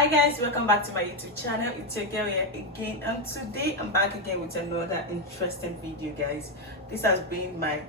Hi guys, welcome back to my YouTube channel. It's your girl here again, and today I'm back again with another interesting video, guys. This has been my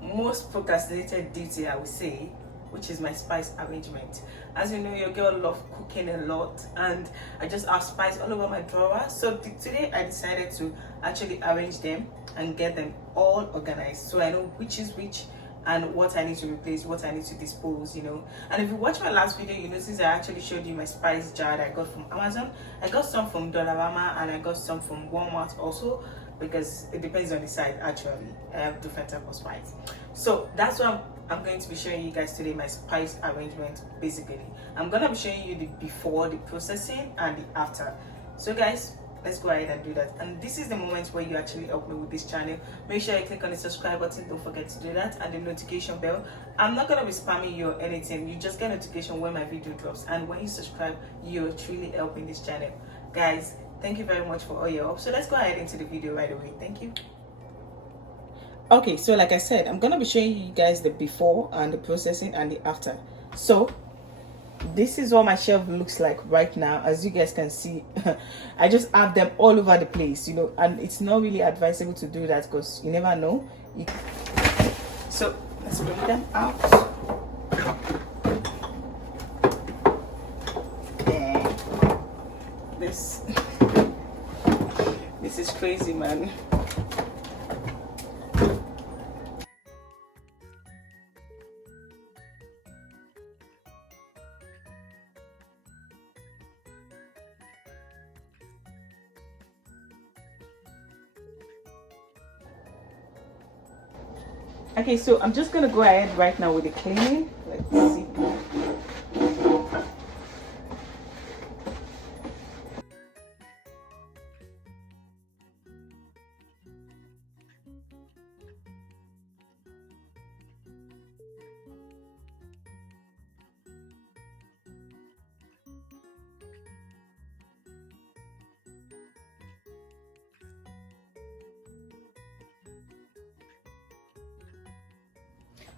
most procrastinated duty, I would say, which is my spice arrangement. As you know, your girl loves cooking a lot, and I just have spice all over my drawer. So today I decided to actually arrange them and get them all organized, so I know which is which and what I need to replace, what I need to dispose, you know. And if you watch my last video, you notice I actually showed you my spice jar that I got from Amazon. I got some from Dollarama and I got some from Walmart also, because it depends on the site. Actually, I have different type of spice. So that's what I'm going to be showing you guys today, my spice arrangement. Basically, I'm gonna be showing you the before, the processing, and the after. So guys, let's go ahead and do that. And this is the moment where you actually help me with this channel. Make sure you click on the subscribe button, don't forget to do that, and the notification bell. I'm not gonna be spamming you or anything. You just get notification when my video drops, and when you subscribe, you're truly helping this channel. Guys, thank you very much for all your help. So let's go ahead into the video right away. Thank you. Okay, so like I said, I'm gonna be showing you guys the before and the processing and the after. So this is what my shelf looks like right now. As you guys can see, I just have them all over the place, you know, and it's not really advisable to do that because you never know. So let's bring them out. And this is crazy, man. Okay, so I'm just gonna go ahead right now with the cleaning. Let's see.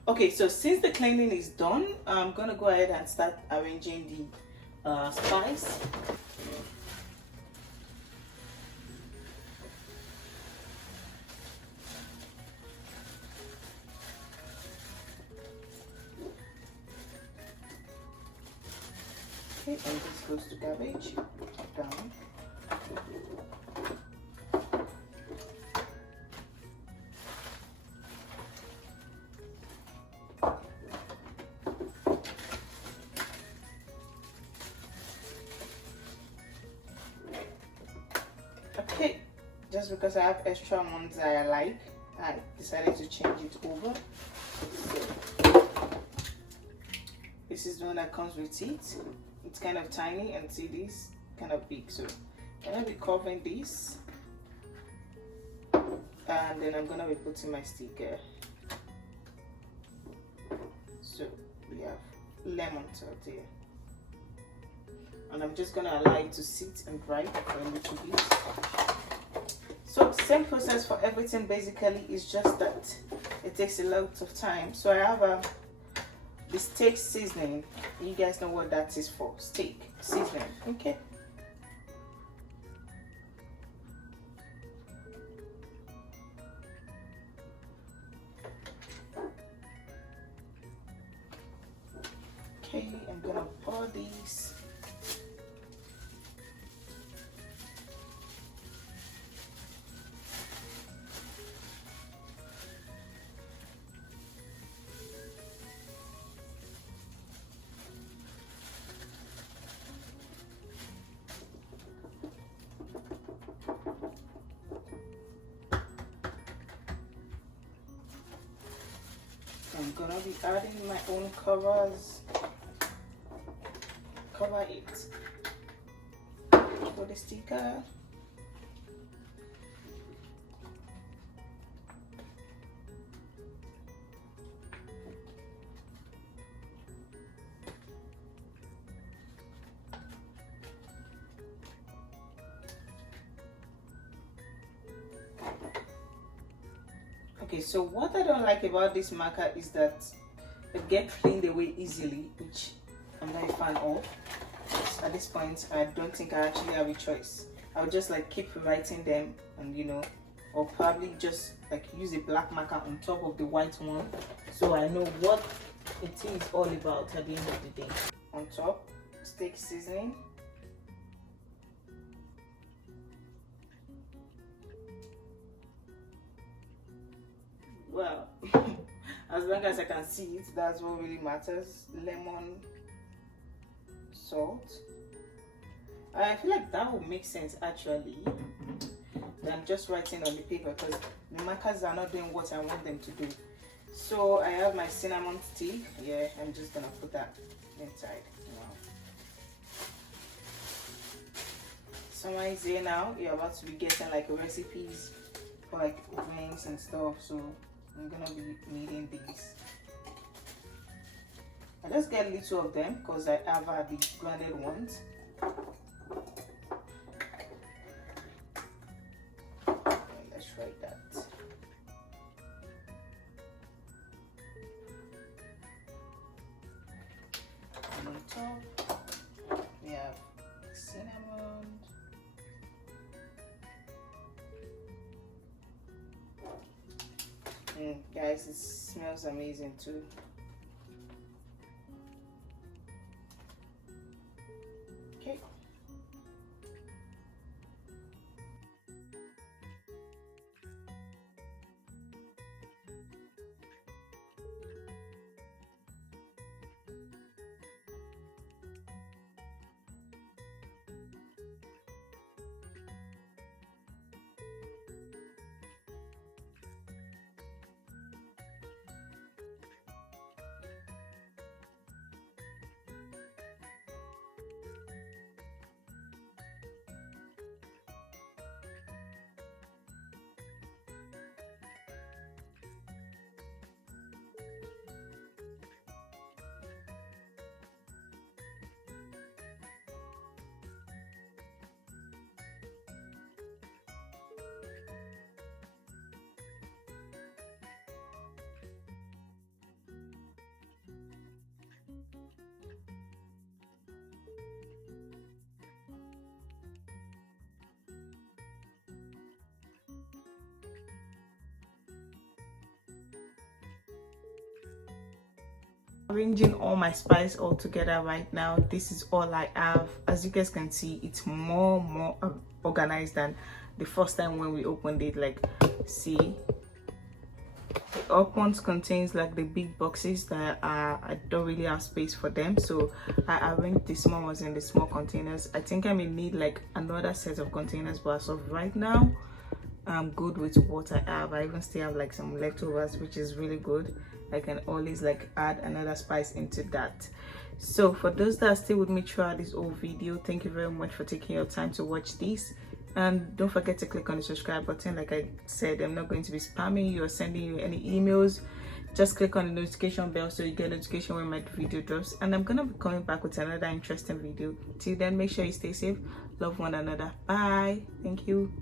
Okay, so since the cleaning is done, I'm gonna go ahead and start arranging the spice. Okay, and this goes to garbage down. Okay, just because I have extra ones that I like, I decided to change it over. So this is the one that comes with it. It's kind of tiny, and see this kind of big. So I'm gonna be covering this, and then I'm gonna be putting my sticker. So we have lemons out there, and I'm just gonna allow it to sit and dry for a little bit. So same process for everything. Basically, it's just that it takes a lot of time. So I have the steak seasoning. You guys know what that is for? Steak seasoning. Okay. Okay, I'm gonna pour these. I'm gonna be adding my own covers. Cover it for the sticker. Okay, so what I don't like about this marker is that it gets cleaned away easily, which I'm not a fan of. at this point I don't think I actually have a choice. I'll just like keep writing them, and you know, or probably just like use a black marker on top of the white one so I know what it is all about at the end of the day. On top, steak seasoning. Well, as long as I can see it, that's what really matters. Lemon, salt. I feel like that would make sense actually than just writing on the paper, because the markers are not doing what I want them to do. So I have my cinnamon stick. Yeah, I'm just gonna put that inside. Wow. Someone is here now. You're about to be getting like recipes for like wings and stuff. So I'm gonna be needing these. I just get little of them because I have the grounded ones. Let's try that. And on top, we have cinnamon. Guys, it smells amazing too. Okay. Arranging all my spice all together right now. This is all I have. As you guys can see, it's more organized than the first time when we opened it. Like, see, the up ones contains like the big boxes that I don't really have space for them, so I arranged the small ones in the small containers. I think I may need like another set of containers, but as of right now I'm good with what I have. I even still have like some leftovers, which is really good. I can always like add another spice into that. So for those that are still with me throughout this whole video, thank you very much for taking your time to watch this, and don't forget to click on the subscribe button. Like I said, I'm not going to be spamming you or sending you any emails. Just click on the notification bell so you get notification when my video drops, and I'm gonna be coming back with another interesting video. Till then, make sure you stay safe, love one another. Bye. Thank you.